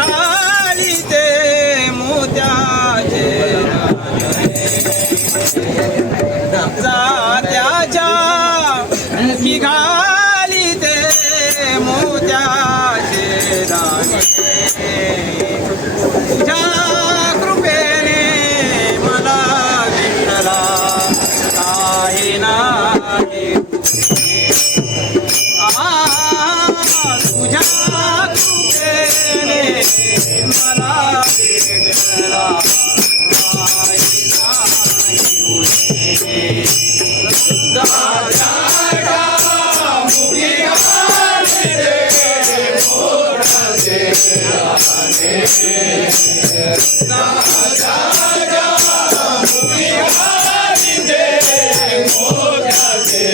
घालिते मोत्याचे जात्याच्या मुखी घालिते मोत्याचे दाणे तुझ्या कृपेने मला विठ्ठला काही नाही तुझ्या कृपेने मला विठ्ठला काही नाही जात्याच्या मुखी घालिते मोत्याचे दाणे जात्याच्या मुखी घालिते मोत्याचे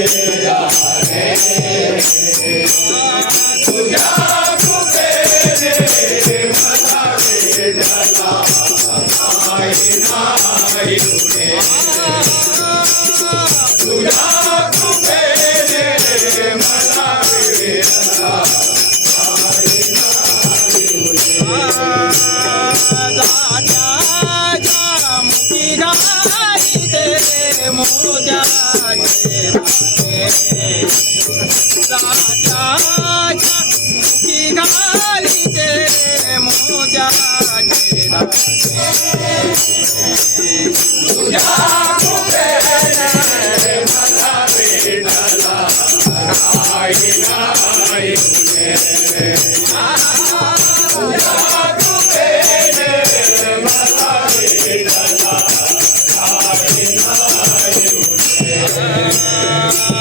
दाणे तुझ्या कृपेने मला विठ्ठला काही नाही तुझ्या कृपेने मला विठ्ठला काही जात्याच्या मुखी घालिते मोत्याचे दाणे जात्याच्या मुखी घालिते मोत्याचे दाणे तुझ्या कृपेने मला विठ्ठला काही नाही तुझ्या कृपेने मला विठ्ठला काही नाही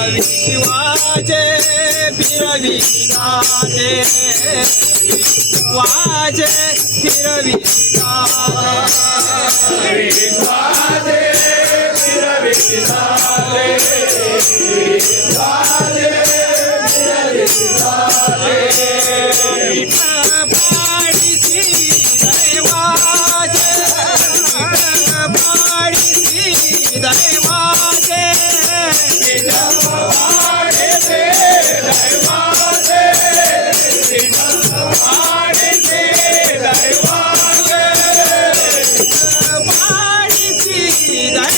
विश्वाचे फिरविताते विश्वाचे फिरविताते विश्वाचे फिरविताते विश्वाचे फिरविताते पाडीसी दैवाचे पाडीसी दैवाचे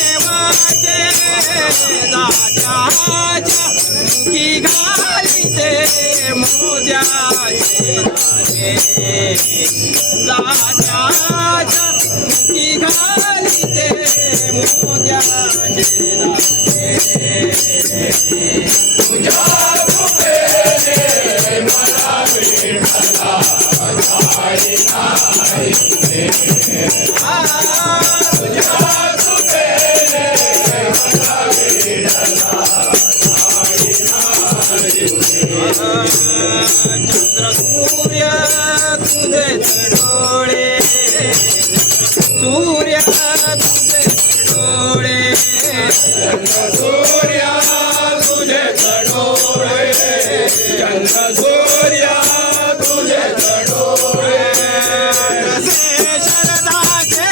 मुखी घालिते मोत्याचे दाणे जात्याच्या मुखी घालिते मोत्याचे दाणे तुझ्या कृपेने मला विठ्ठला काही नाही तुझ्या कृपेने मला विठ्ठला चंद्र सूर्य तुझे डोळे सूर्य तुझे डोळे चंद्र सूर्य तुझे डोळे चंद्र सूर्य तुझे डोळे तसे शरदाचे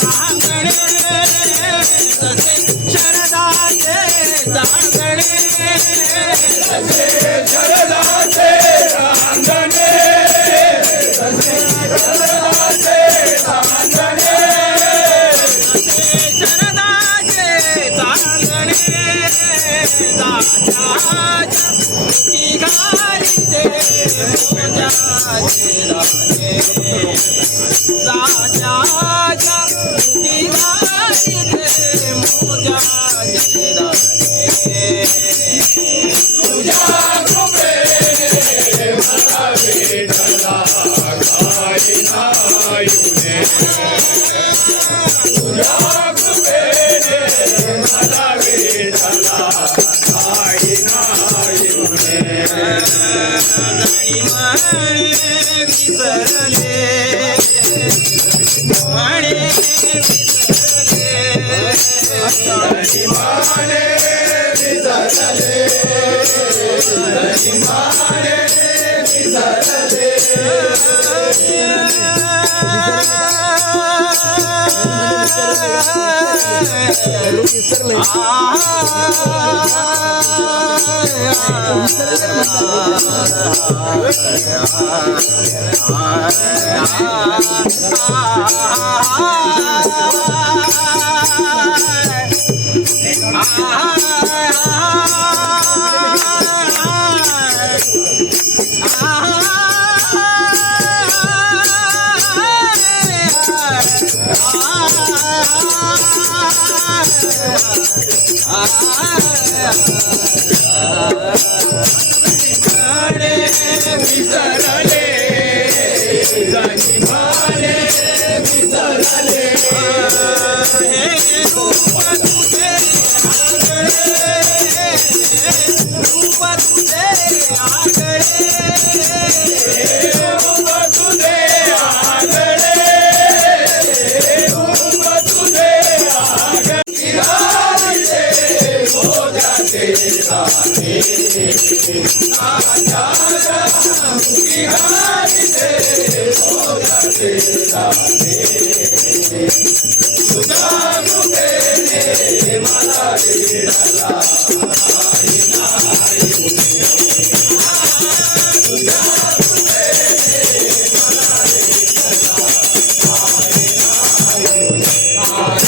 चांदणे तसे शरदाचे चांदणे तसे शरदाचे चांदणे तसे शरदाचे चांदणे तसे शरदाचे चांदणे जात्याच्या मुखी घालिते मोत्याचे दाणे जात्याच्या मुखी घालिते मोत्याचे दाणे तुझ्या कृपेने मला विठ्ठला काही नाही तुझ्या कृपेने मला विठ्ठला काही नाही जणी म्हणे विसरले म्हणे विसरले जणी म्हणे विसरले जणी म्हणे विसरले विसरले जनी माने विसरले हे रूप तुझे आगळे रूप तुझे आगळे रूप तुझे आगळे रूप तुझे आगळे गिराते हो जाते रानी आजा गिराते हो जाते रानी तुझ्या कृपेने मला वेडाला नाही नाही तुझ्या कृपेने मला वेडाला नाही नाही